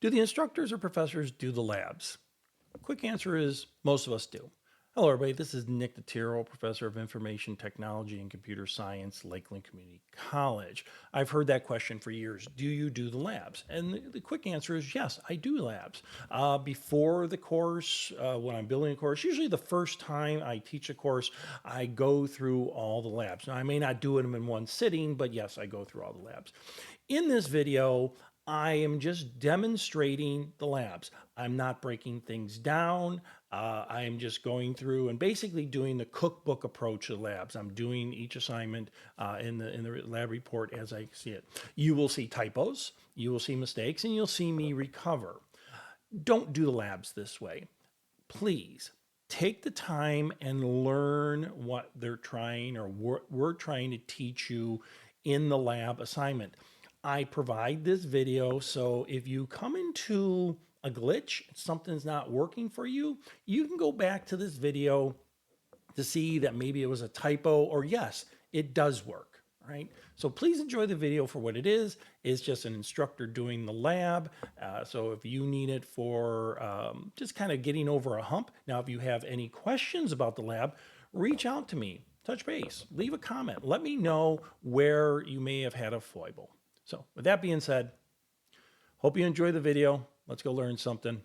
Do the instructors or professors do the labs? Quick answer is most of us do. Hello everybody, this is Nick DeTiro, Professor of Information Technology and Computer Science, Lakeland Community College. I've heard that question for years. Do you do the labs? And the quick answer is yes, I do labs. Before the course, when I'm building a course, usually the first time I teach a course, I go through all the labs. Now I may not do them in one sitting, but yes, I go through all the labs. In this video, I am just demonstrating the labs. I'm not breaking things down. I am just going through and basically doing the cookbook approach to the labs. I'm doing each assignment in the lab report as I see it. You will see typos, you will see mistakes, and you'll see me recover. Don't do the labs this way. Please take the time and learn what they're trying or we're trying to teach you in the lab assignment. I provide this video, so if you come into a glitch, something's not working for you, you can go back to this video to see that maybe it was a typo or yes, it does work, right? So please enjoy the video for what it is. It's just an instructor doing the lab. So if you need it for just kind of getting over a hump. Now, if you have any questions about the lab, reach out to me, touch base, leave a comment. Let me know where you may have had a foible. So with that being said, hope you enjoy the video. Let's go learn something.